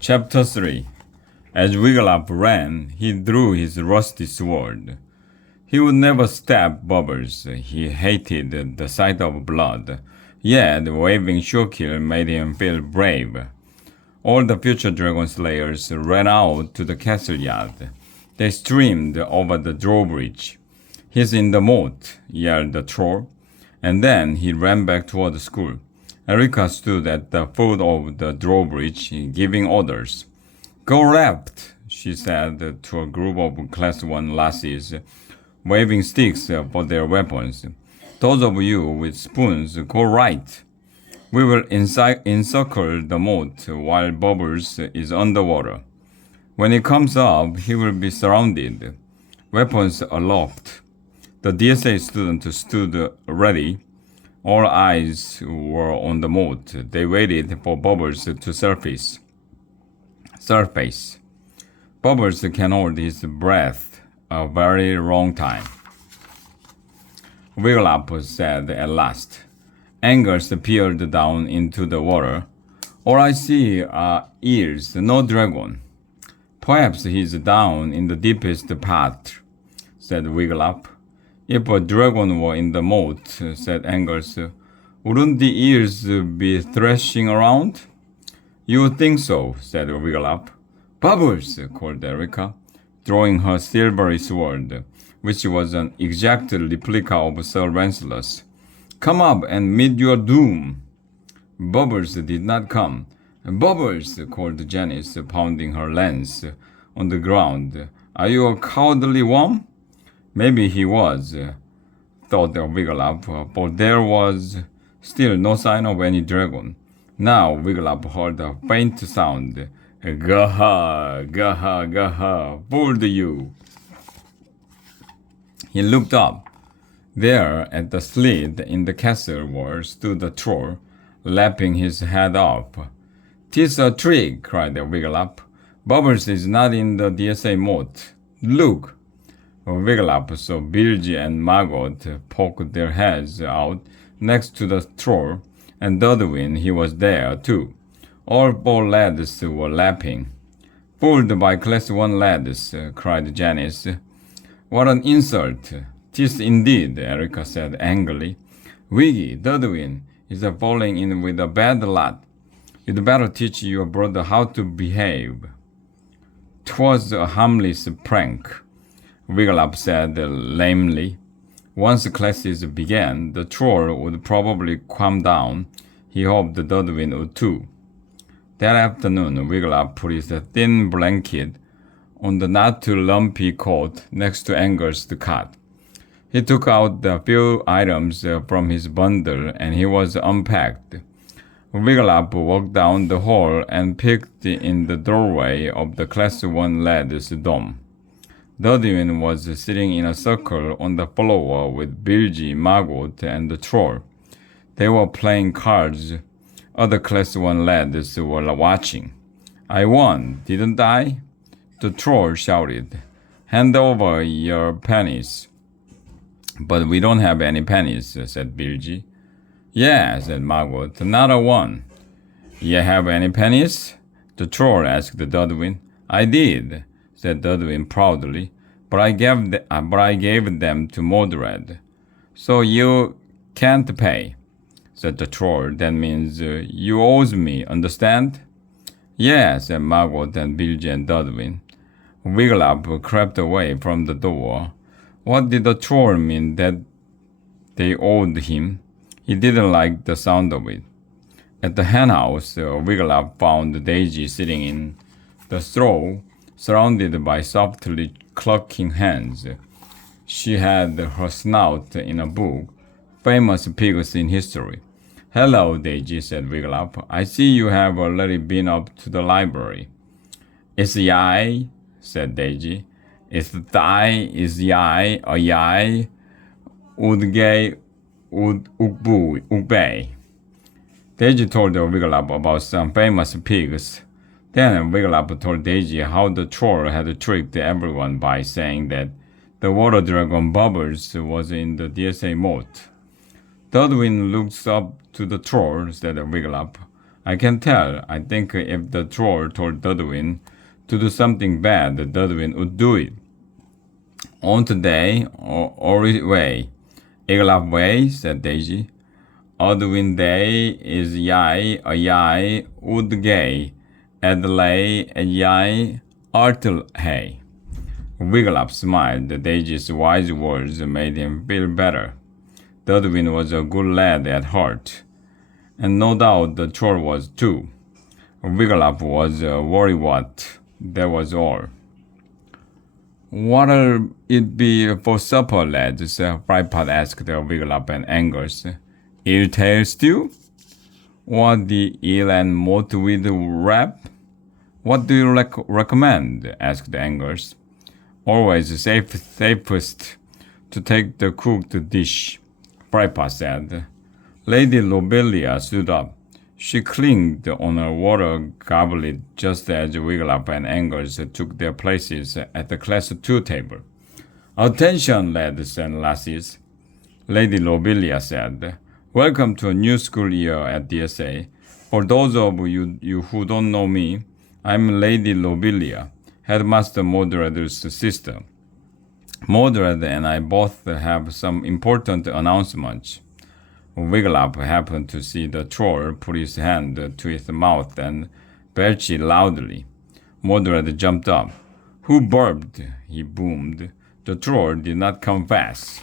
Chapter 3. As Wigglytuff ran, he drew his rusty sword. He would never stab Bubbles. He hated the sight of blood. Yet, waving Shokill made him feel brave. All the future Dragon Slayers ran out to the castle yard. They streamed over the drawbridge. "He's in the moat," yelled the troll. And then he ran back toward the school. Erika stood at the foot of the drawbridge, giving orders. "Go left," she said to a group of Class 1 lassies, waving sticks for their weapons. "Those of you with spoons, go right. We will encircle the moat while Bubbles is underwater. When he comes up, he will be surrounded, weapons aloft." The DSA students stood ready. All eyes were on the moat. They waited for Bubbles to surface. Bubbles can hold his breath a very long time. Wigglytuff said at last. Angers peered down into the water. "All I see are ears, no dragon." "Perhaps he's down in the deepest part," said Wigglytuff. "If a dragon were in the moat," said Angers, "wouldn't the ears be thrashing around?" "You would think so," said Wigglytuff. "Bubbles!" called Erika, throwing her silvery sword, which was an exact replica of Sir Lancelot's. "Come up and meet your doom." Bubbles did not come. "Bubbles!" called Janice, pounding her lance on the ground. "Are you a cowardly worm?" Maybe he was, thought Wigglytuff, but there was still no sign of any dragon. Now Wigglytuff heard a faint sound. "Gah-ha, gah-ha, gah-ha, fooled you." He looked up. There, at the slit in the castle wall, stood the troll, lapping his head off. "'Tis a trick," cried Wigglytuff. "Bubbles is not in the DSA moat. Look!" Wigglytuff saw Bilgy and Margot poke their heads out next to the troll, and Dudwin, he was there too. All four lads were lapping. "Fooled by Class 1 lads," cried Janice. "What an insult!" "'Tis indeed," Erika said angrily. "Wiggy, Dudwin is falling in with a bad lot. You'd better teach your brother how to behave." "'Twas a harmless prank," Wigglytuff said lamely. Once classes began, the troll would probably calm down. He hoped Dudwin would too. That afternoon, Wigglytuff put his thin blanket on the not-too-lumpy cot next to Anger's cot. He took out the few items from his bundle and he was unpacked. Wigglytuff walked down the hall and peeked in the doorway of the Class 1 lad's dorm. Dudwin was sitting in a circle on the floor with Bilgy, Margot, and the troll. They were playing cards. Other Class 1 lads were watching. "I won, didn't I?" the troll shouted. "Hand over your pennies." "But we don't have any pennies," said Bilgy. "Yeah," said Margot, "not a one." "You have any pennies?" the troll asked Dudwin. "I did," said Dudwin proudly, but I gave them to Mordred. "So you can't pay," said the troll. "That means you owes me, understand?" "Yeah," said Margot and Bilgy and Dudwin. Wigglytuff crept away from the door. What did the troll mean that they owed him? He didn't like the sound of it. At the henhouse, Wigglytuff found Daisy sitting in the straw, surrounded by softly clucking hens. She had her snout in a book, Famous Pigs in History. "Hello, Daisy," said Wigglytuff. "I see you have already been up to the library." "It's yai," said Daisy. "It's thigh, is yai, a yai, udgay, ugbay." Daisy told Wigglytuff about some famous pigs. Then Wigglytuff told Daisy how the troll had tricked everyone by saying that the water dragon Bubbles was in the DSA moat. "Dudwin looks up to the troll," said Wigglytuff. I can tell. I think if the troll told Dudwin to do something bad, Dudwin would do it. On today, or way. Iglap way, said Daisy. Odwin day is yai, a yai, ud gay, adlay, a yai, artel hay. Wiglap smiled. Daisy's wise words made him feel better. Dudwin was a good lad at heart, and no doubt the troll was too. Wiglap was worrywart, that was all. What'll it be for supper, lads? Frypot asked Wiglap and Angus. Eel-tail stew? What, the eel and malt with wrap? What do you recommend? Asked Angus. Always safest to take the cooked dish, Frypot said. Lady Lobelia stood up. She clinked on a water goblet just as Wiglap and Angus took their places at the Class 2 table. Attention, lads and lassies, Lady Lobelia said. Welcome to a new school year at DSA. For those of you who don't know me, I'm Lady Lobelia, Headmaster Mordred's sister. Mordred and I both have some important announcements. Wiglap happened to see the troll put his hand to his mouth and belch loudly. Mordred jumped up. Who burped? He boomed. The troll did not come fast.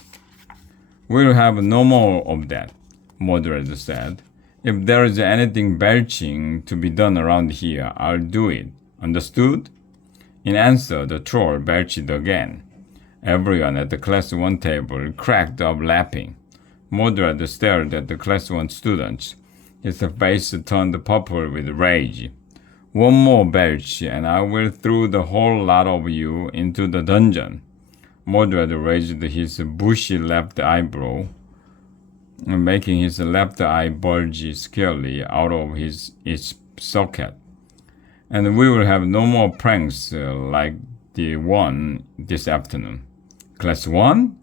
We'll have no more of that, Mordred said. If there is anything belching to be done around here, I'll do it. Understood? In answer, the troll belched again. Everyone at the Class 1 table cracked up laughing. Mordred stared at the Class 1 students. His face turned purple with rage. One more belch, and I will throw the whole lot of you into the dungeon. Mordred raised his bushy left eyebrow, making his left eye bulge scarcely out of its socket. And we will have no more pranks like the one this afternoon. Class 1?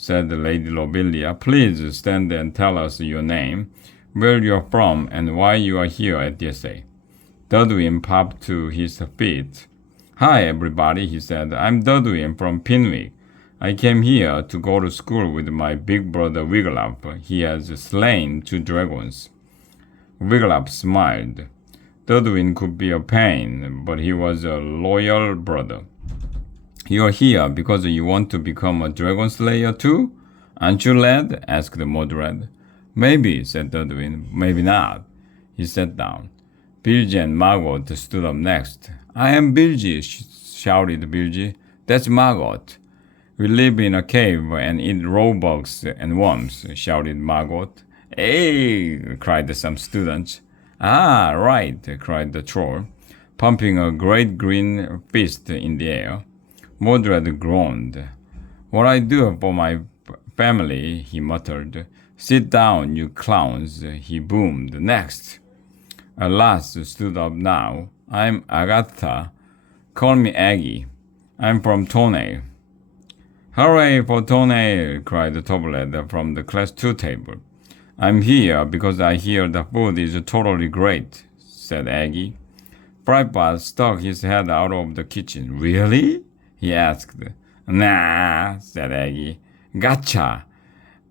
Said Lady Lobelia. Please stand and tell us your name, where you're from, and why you are here at DSA. Dudwin popped to his feet. Hi, everybody, he said. I'm Dudwin from Pinwick. I came here to go to school with my big brother Wiglap. He has slain 2 dragons. Wiglap smiled. Dudwin could be a pain, but he was a loyal brother. You're here because you want to become a dragon slayer too? Aren't you, lad? Asked Mordred. Maybe, said Dudwin. Maybe not. He sat down. Bilgy and Margot stood up next. I am Bilgy, shouted Bilgy. That's Margot. We live in a cave and eat raw bugs and worms, shouted Margot. Hey, cried some students. Ah, right, cried the troll, pumping a great green fist in the air. Mordred groaned. What I do for my family, he muttered. Sit down, you clowns, he boomed. Next. A lass stood up now. I'm Agatha. Call me Aggie. I'm from Toenail. Hooray for Toenail, cried Toblet from the Class 2 table. I'm here because I hear the food is totally great, said Aggie. Frypot stuck his head out of the kitchen. Really? He asked. Nah, said Aggie. Gotcha!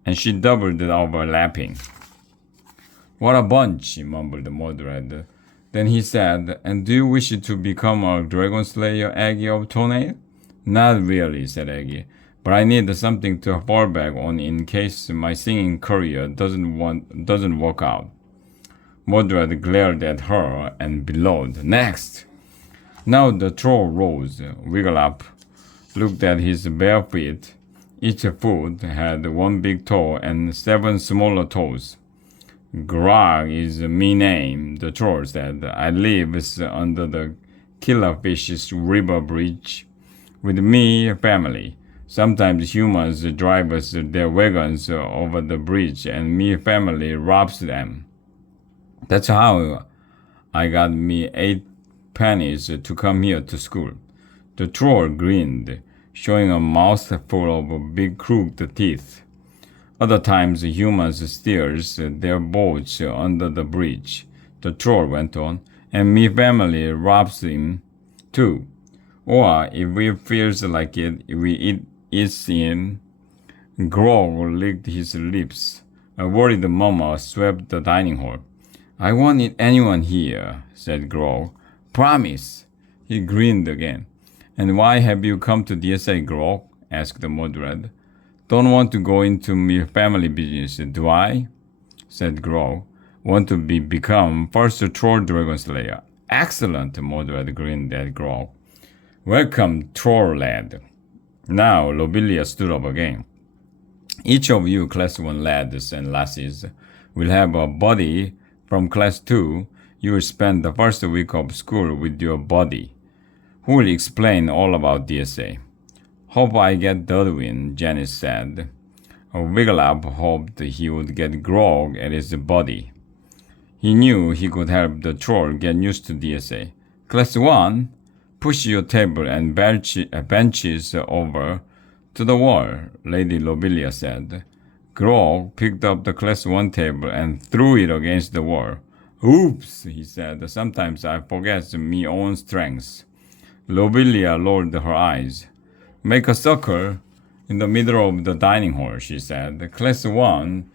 And she doubled over laughing. What a bunch, mumbled Mordred. Then he said, and do you wish to become a dragon slayer, Aggie of Toenail? Not really, said Aggie, but I need something to fall back on in case my singing career doesn't work out. Mordred glared at her and bellowed, Next! Now the troll rose, wiggled up, looked at his bare feet. Each foot had 1 big toe and 7 smaller toes. Grog is me name, the troll said. I live under the Killerfish's river bridge. With me family. Sometimes humans drive their wagons over the bridge and me family robs them. That's how I got me 8 pennies to come here to school. The troll grinned, showing a mouthful of big crooked teeth. Other times humans steers their boats under the bridge. The the troll went on, and me family robs him too. Or if we feels like it, we eats him. Grog licked his lips. A worried murmur swept the dining hall. I won't eat anyone here, said Grog. Promise. He grinned again. And why have you come to DSA, Grog? Asked Mordred. Don't want to go into my family business, do I? Said Grog. Want to become first troll dragon slayer. Excellent, Mordred grinned at Grog. Welcome, troll lad. Now Lobelia stood up again. Each of you Class 1 lads and lasses will have a buddy from Class 2. You will spend the first week of school with your buddy, who will explain all about DSA. Hope I get Dudwin, Janice said. Wiglaf hoped he would get Grog at his buddy. He knew he could help the troll get used to DSA. Class 1, push your table and benches over to the wall, Lady Lobelia said. Grog picked up the Class 1 table and threw it against the wall. Oops, he said. Sometimes I forget me own strengths. Lobelia lowered her eyes. Make a circle in the middle of the dining hall, she said. Class 1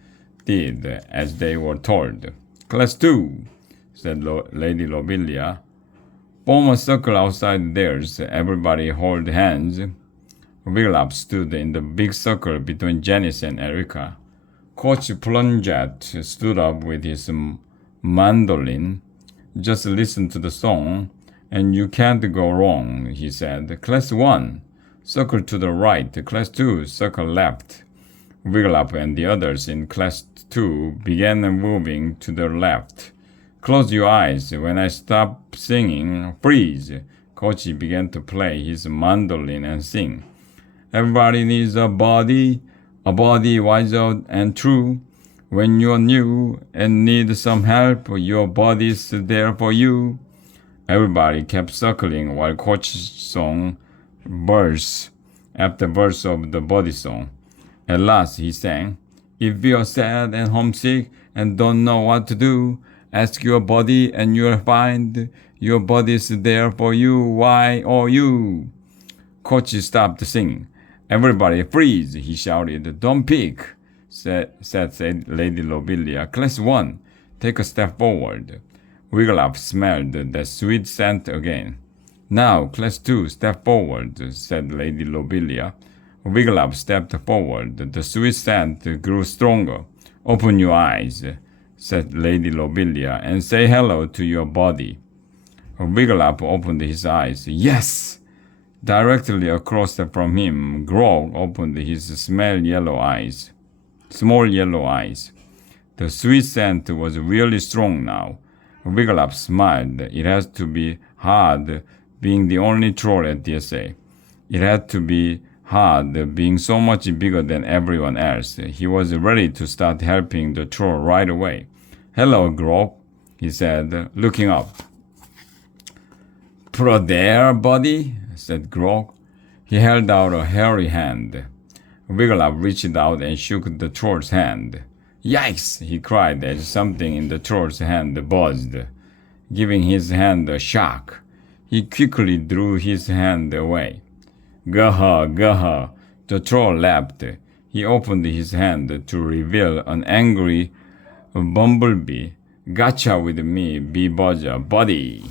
did as they were told. Class 2, said Lady Lobelia. Form a circle outside theirs. Everybody hold hands. Wiglaf stood in the big circle between Janice and Erica. Coach Plunget stood up with his mandolin. Just listen to the song, and you can't go wrong, he said. Class 1, circle to the right. Class 2, circle left. Wiglaf and the others in Class 2 began moving to the left. Close your eyes. When I stop singing, freeze. Kochi began to play his mandolin and sing. Everybody needs a body wise and true. When you're new and need some help, your body's there for you. Everybody kept circling while Coach sang verse after verse of the body song. At last he sang, if you're sad and homesick and don't know what to do, ask your body and you'll find your body's there for you. Why, oh you? Coach stopped singing. Everybody freeze, he shouted. Don't peek, said Lady Lobelia. Class 1, take a step forward. Wiglaf smelled the sweet scent again. Now, Class 2, step forward, said Lady Lobelia. Wiglaf stepped forward. The sweet scent grew stronger. Open your eyes, said Lady Lobelia, and say hello to your body. Wiglaf opened his eyes. Yes! Directly across from him, Grog opened his small yellow eyes. The sweet scent was really strong now. Wiglaf smiled. It has to be hard being the only troll at DSA. It had to be hard being so much bigger than everyone else. He was ready to start helping the troll right away. Hello, Grog, he said, looking up. Put there, buddy, said Grog. He held out a hairy hand. Wiglaf reached out and shook the troll's hand. Yikes, he cried as something in the troll's hand buzzed, giving his hand a shock. He quickly drew his hand away. Gah, the troll laughed. He opened his hand to reveal an angry bumblebee. Gotcha with me, bee buzzer, buddy.